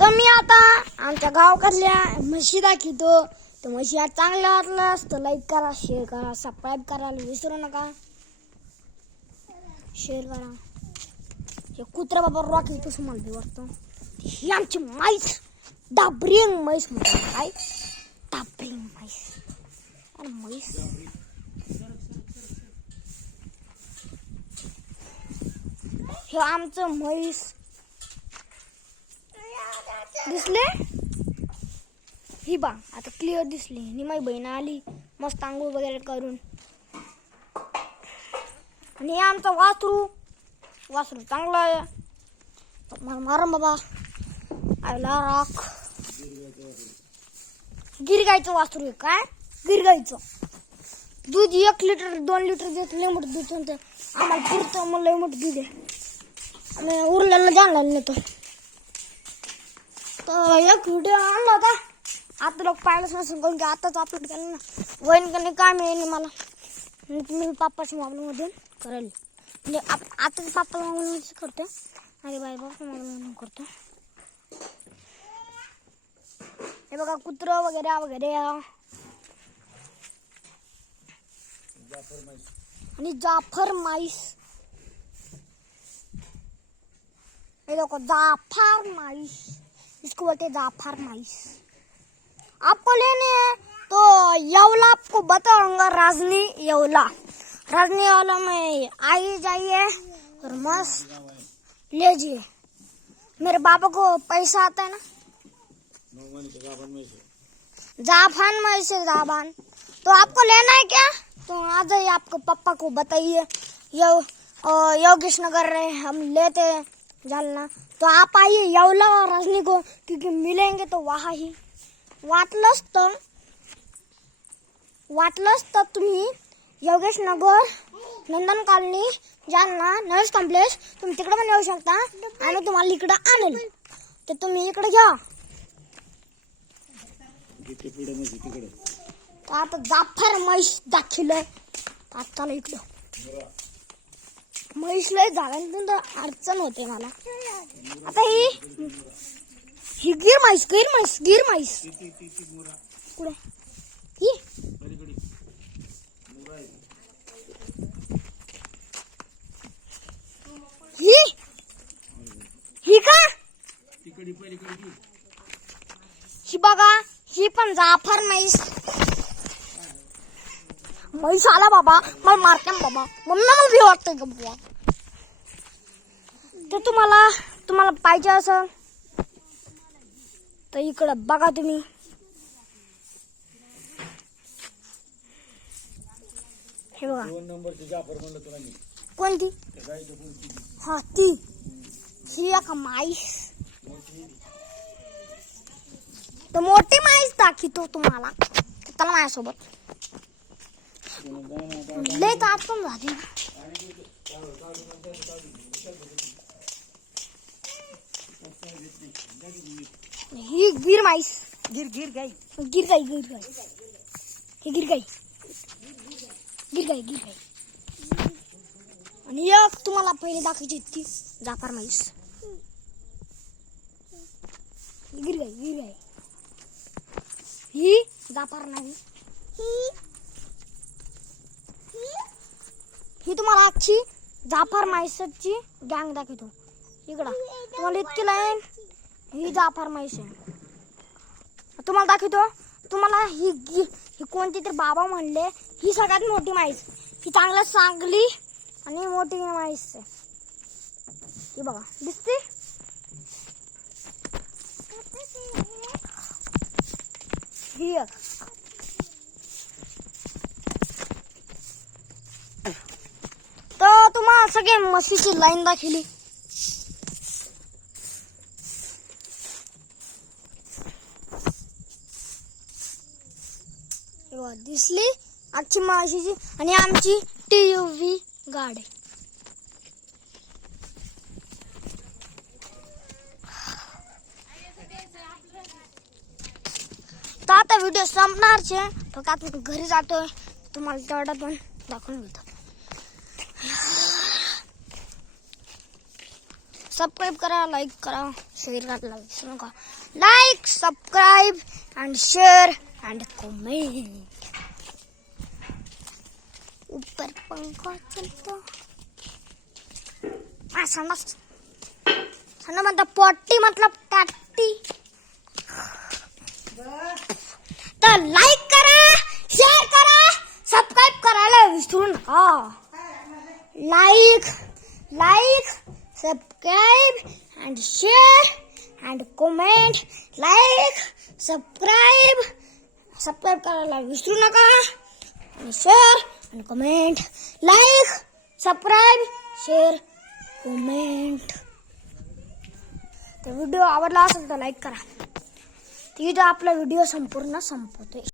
तर मी आता आमच्या गावाकडल्या म्हशी दाखवतो. तर म्हशी आज चांगलं वाटलं असतं लाईक करा, शेअर करा, सबस्क्राईब करायला विसरू नका. शेअर करा. हे कुत्रा बाबा रॉकी कसं मला बी वाटतं. ही आमची म्हैस डाबरिंग म्हैस म्हणतात. काय डाबरिंग म्हैस आणि म्हैस हे आमचं म्हैस दिसले. ही बा आता क्लिअर दिसली. आणि माझी बहीण आली मस्त आंघोळ वगैरे करून. आणि हे आमचं वासरू चांगलं आहे. मारा बाबा आयला राख. गिरगाईचं वासरू आहे. काय गिरगाईचं दूध 1 लिटर 2 लिटर देत. लय मोठं दूध म्हणते आम्हाला पुरतं. मग लय मोठं दूध आहे. आणि उरलेलं जाणलं नाही तर एक व्हिडिओ आणला होता. आता लोक पाहिलंच नसेल कारण की आताच अपलोड केलं ना. वहीन करणे काम आहे मला. मी पापाच्या मोबाईलमध्ये करेल. म्हणजे आताच पापाला मोबाईलमध्ये करते. अरे बाई बापा मोबाईल करतो. हे बघा कुत्रं वगैरे वगैरे. आणि जाफर माईस. ये देखो जाफर माइस. इसको बोलते हैं जाफर माइस. आपको लेने हैं तो येवला आपको बताऊंगा. राजनी येवला में आइए जाइए और मस्त लीजिए. मेरे बाबा को पैसा आता है ना. जाफान में से जाबान. तो आपको लेना है क्या तो आ जाइए. आपको पापा को बताइए. योगेश नगर हम लेते हैं जालना. तो आप आइए येवला और रजनी को क्योंकि मिलेंगे तो वहाँ ही. वाटलंच तर तुम्ही Yogesh Nagar Nandan colony Jalna nurse complex तुम्ही तिकडे पण येऊ शकता. आणि तुम्हाला इकडे आणेल ते तुम्ही इकडे घ्या. आता जाफर म्हैस दाखिलय. आता इकडं म्हैस लय झाल्यानंतर अडचण होते मला. आता ही गिर म्हैस कुठे ही का ही बघा. ही पण जाफर म्हैस आला बाबा. मला मारते बाबा. मम्मी मला भी वाटतंय का बाबा. तर तुम्हाला पाहिजे असं तर इकडं बघा तुम्ही. हे बघा 2 नंबरची जाफर म्हणलं तुला मी. कोणती हा ती ही एक माईस. तर मोठी माईस दाखवतो तुम्हाला. चला माझ्यासोबत. लय ताप पण झाली. ही गिर माईस. गिरगाई ही गिरगाई. आणि एक तुम्हाला पहिले दाखवायची ती जाफर माईस. गिरगाई ही जाफर नाही. ही तुम्हाला आजची जाफर माईसची गँग दाखवतो. इकडं तुम्हाला इतकी लाईन. ही जाफर माईस आहे. तुम्हाला दाखवतो. तुम्हाला ही कोणती तर बाबा म्हणले ही सगळ्यात मोठी माईस. ही चांगली आणि मोठी माईस आहे. ही बघा दिसते. ही तर तुम्हाला सगळे म्हशीची लाईन दाखवली. दिसली आजची म्हशीची. आणि आमची TUV गाडी. तर आता व्हिडिओ संपणारच आहे. फक्त आता घरी जातोय. तुम्हाला तेवढा पण दाखवून घेतो. सबस्क्राईब करा, लाईक करा, शेअर करायला विसरू नका. Like, subscribe and share and comment. ऊपर पंखा चलता. संडा म्हणता पॉटी मतलब टाटी. तर लाईक करा, शेअर करा, सबस्क्राईब करायला विसरू नका. Like, subscribe and share and comment. Like, subscribe करायला विसरू नका. आणि शेअर आणि comment. Like, subscribe, share, comment. तर व्हिडिओ आवडला असेल तर लाईक करा. तिथं आपला व्हिडिओ संपूर्ण संपवतोय.